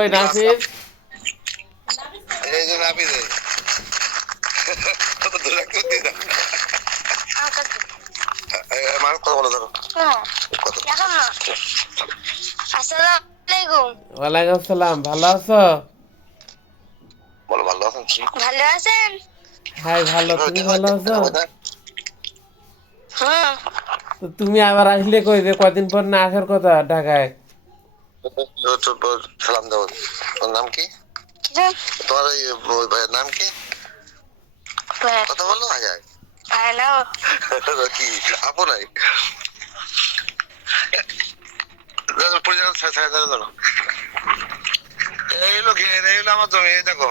ওই নাফিস এই যে নাফিস কত দূর রাখতে দিই না আমার কথা বলো ধরো ওয়ালাইকুম আসসালাম। ভালো আছো? বলো ভালো আছেন? ভালো আছেন? হ্যাঁ ভালো। তুমি ভালো আছো? হুম। তো তুমি আবার আসলে কই যে কদিন পর না আসার কথা ঢাকায়? সালাম দাও। তোর নাম কি? তোমার ওই ভাইয়ের নাম কি? কথা বলো আগে। হ্যালো কি আপু নাই? পরিচালক এই হলো আমার জমি। দেখো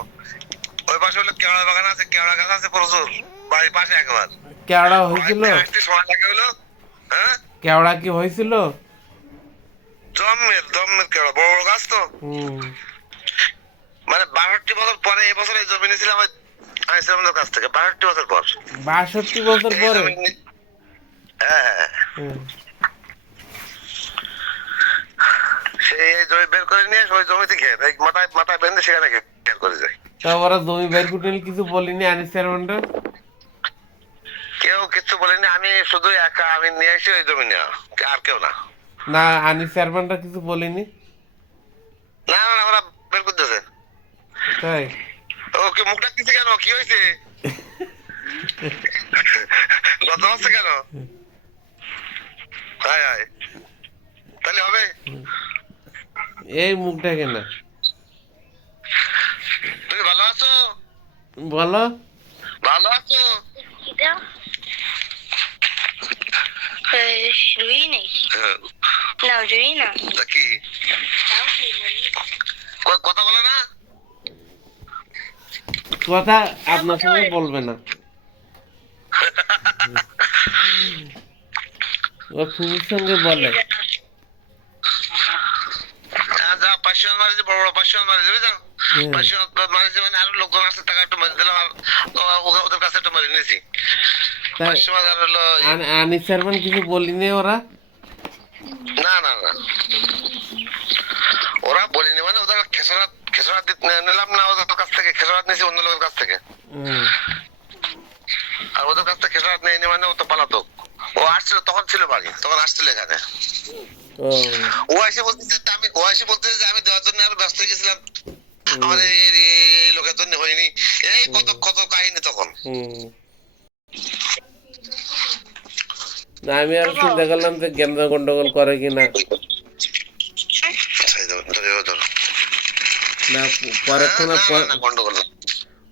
ওই পাশে হলো কেওড়া বাগান আছে, কেওড়া গাছ আছে প্রচুর বাড়ির পাশে একবার। কেওড়া হয়েছিল? সময় লাগে হলো হ্যাঁ কেওড়া কি হয়েছিল? জন্মের কেওড়া বড় বড় গাছ তো। মানে ৬২ বছর পরে এবছর এই জমি নিয়েছিলাম আইসিএমের কাছ থেকে। ৬২ বছর পর। ৬২ বছর পরে? হ্যাঁ সেই জমি বের করে নিয়ে ওই জমিতে খেয়ে মাথায় মাথায় বেঁধে সেখানে খেয়াল করে যায়। তা ওরা জমি বের করে কিছু বলিনি আনিস চেয়ারম্যানরা? কেউ কিছু বলেনি, আমি শুধু একা আমি নিয়ে আসি ওই জমি নেওয়া, আর কেউ না। না আনিস চেয়ারম্যানরা কিছু বলিনি? না না ওরা বের করতেছে। তাই? ও কি মুখ ডাকতেছে কেন? কি হয়েছে? লজ্জা হচ্ছে কেন? হায় হায়, তাহলে হবে? এই মুখটা কেন? তুমি ভালো আছো? বলো। ভালো আছো? রুই নেই না, রুই না কি কথা বলে না? কথা আপনার সঙ্গে বলবে না। ও খুবই সঙ্গে বলে। যা পাঁচশো মারিছে, বড় বড় পাঁচশো মারিছে বুঝলাম। পাঁচশো মারিছে মানে আরো লোকজন আসছে, টাকা একটু মারি দিলাম। ওদের কাছে একটু মারি নিয়েছি। আনিস চেয়ারম্যান কিছু বলিনি ওরা? না না না ওরা বলিনি, মানে ওদের খেসারাত খেসারাত নিলাম না ওদের কাছ থেকে। খেসারাত নিয়েছি অন্য লোকের কাছ থেকে। আর ওদের কাছ থেকে খেসারাত নেয়নি মানে ও তো পালাতক। ও আসছিল তখন, ছিল বাড়ি তখন, আসছিল এখানে। ও এসে বলতেছে যে আমি দেওয়ার জন্য আরো ব্যস্ত হয়ে গেছিলাম, আমার এই লোকের জন্য হয়নি। এই কত কত কাহিনী তখন। না আমি আর চিন্তা করলাম যে গেন্দ্র গন্ডগোল করে কিনা। না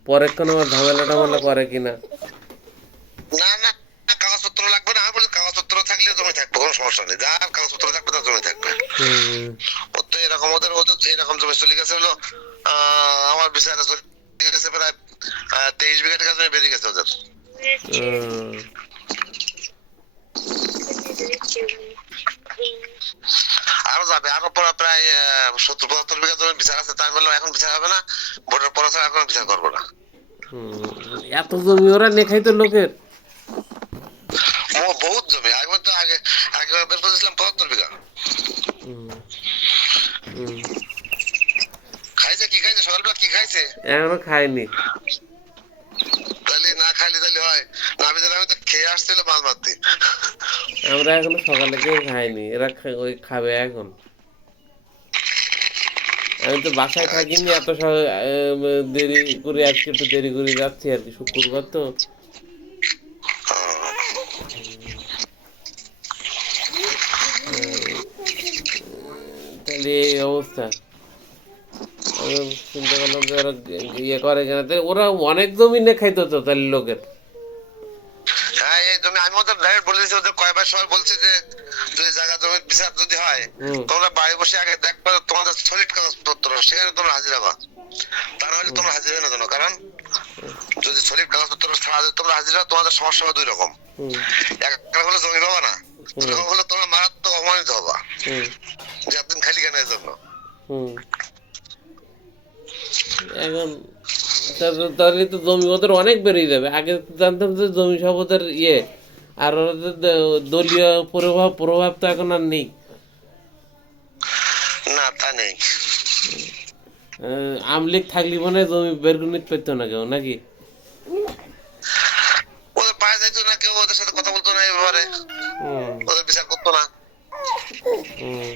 পরেক্ষণ আবার ঝামেলা টামেলা করে কিনা। না না কাগজপত্র লাগবে না। আমি বলি কাগজপত্র থাকলে জমি থাকবে, কোনো সমস্যা নেই। যার কাগজপত্র থাকবে তার জমি থাকবে। ওর তো এরকম, ওদের এরকম জমি চলে গেছে হলো আমার বিচারে চলে গেছে প্রায় ২৩ বিঘা টাকা জমি বেরিয়ে গেছে ওদের। আরো যাবে, আরো প্রায় ৭০-৭৫ বিঘা জমি বিচার আছে। তাই বললাম এখন বিচার হবে না, ভোটের পর ছাড়া এখন বিচার করবো না। এত জমি ওরা নেখাই তো লোকের। বহুত জমি। আমি তো আগে বের করেছিলাম ৭৫ বিঘা। খাইছে কি খাইছে? সকালবেলা কি খাইছে? এখনো খাইনি। তাহলে না খাইলে তাহলে হয় না? আমি তো খেয়ে আসছিল মাল মারতে। আমরা এখনো সকালে কেউ খাইনি, এরা ওই খাবে এখন। আমি তো বাসায় থাকিনি এত দেরি করে, আজকে একটু দেরি করে যাচ্ছি আর কি, শুক্রবার তো। তাহলে এই অবস্থা। চিন্তা করলাম যে ওরা ইয়ে করে কিনা। ওরা অনেক জমি নে খাইতো তো তাহলে লোকের। হ্যাঁ এই জমি আমি ওদের ডাইরেক্ট বলে দিয়েছি। ওদের কয়েকবার সময় বলছে যে যদি জায়গা জমির বিচার যদি হয় তোমরা বাড়ি বসে আগে দেখবা তোমাদের সলিড কাগজপত্র, সেখানে তোমরা হাজির হবা। তা নাহলে তোমরা হাজির হয় না কেন? কারণ যদি সলিড কাগজপত্র ছাড়া তোমরা হাজির হও, তোমাদের সমস্যা হবে দুই রকম। একটা হলো জমি পাবা না, দুই রকম হলো তোমরা মারাত্মক অপমানিত হবা যে একদিন খালি কেন এর জন্য। এখন তাহলে তো জমি ওদের অনেক বেরিয়ে যাবে। আগে জানতাম যে জমি সব ওদের ইয়ে, আর ওদের দলীয় প্রভাব তো এখন আর নেই। না তা নেই। আমলিক থাকলি মনে হয় জমি বের করে নিতে পারতো না কেউ নাকি? ওদের পায়ে যাইতো না কেউ, ওদের সাথে কথা বলতো না এই ব্যাপারে, হুম, ওদের বিচার করতো না। হুম।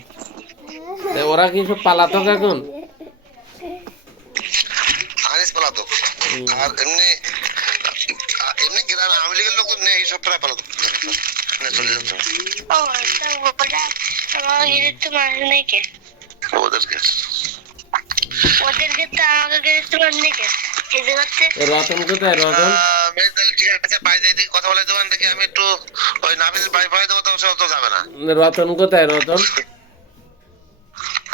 তা ওরা কি সব পালাতক এখন? আনিস পালাতো। হুম। আর এমনি এমনি গ্রামে আওয়ামী লীগের লোক নেই, সব প্রায় পালাতো চলে যেত Oh, তা ওরা আমার গেরেস্তে মানুষ নেই কে? ওদেরকে। ওদেরকে তো আমাকে গেরেস্তে মানুষ নেই কে? এই জায়গাতে এ রতন কোথায় রতন? ঠিক আছে, পায়ে যাই দেখি, কথা বলে দেবেন দেখি, আমি একটু ওই নাবিল বাড়ি পড়াই দেবো, তো সে তো যাবে না। রতন কোথায় রতন?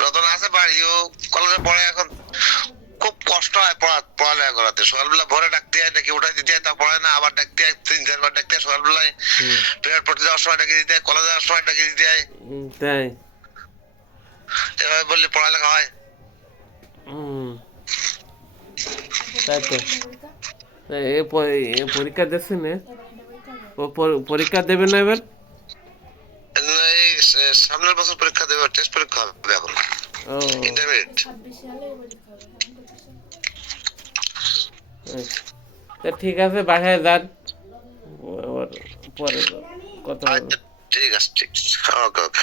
রতন আছে বাড়ি, ও কলেজে পড়ে এখন। খুব কষ্ট হয় পড়ালেখা করাতে, সকালবেলা ভোরে ডাকতে হয়, নাকি উঠাই দিতে হয়, তা পড়ে না, আবার ডাকতে হয় 3-4 বার ডাকতে হয় সকালবেলায়, হুম, প্রেয়ার পড়তে যাওয়ার সময় ডাকে দিতে হয়, কলেজে যাওয়ার সময় ডাকে দিতে হয়। তাই? এভাবে বললে পড়ালেখা হয়? হুম, তাই তো। এ পরীক্ষা দিচ্ছে না? পরীক্ষা দেবে না এবার? এই সামনের বছর পরীক্ষা দেবে, টেস্ট পরীক্ষা হবে এখন, ও ইন্টারমিডিয়েট। আচ্ছা। তা ঠিক আছে, বাসায় যান, আবার পরে কথা বলবো। আচ্ছা, ঠিক আছে, ঠিক আছে, ওকে ওকে।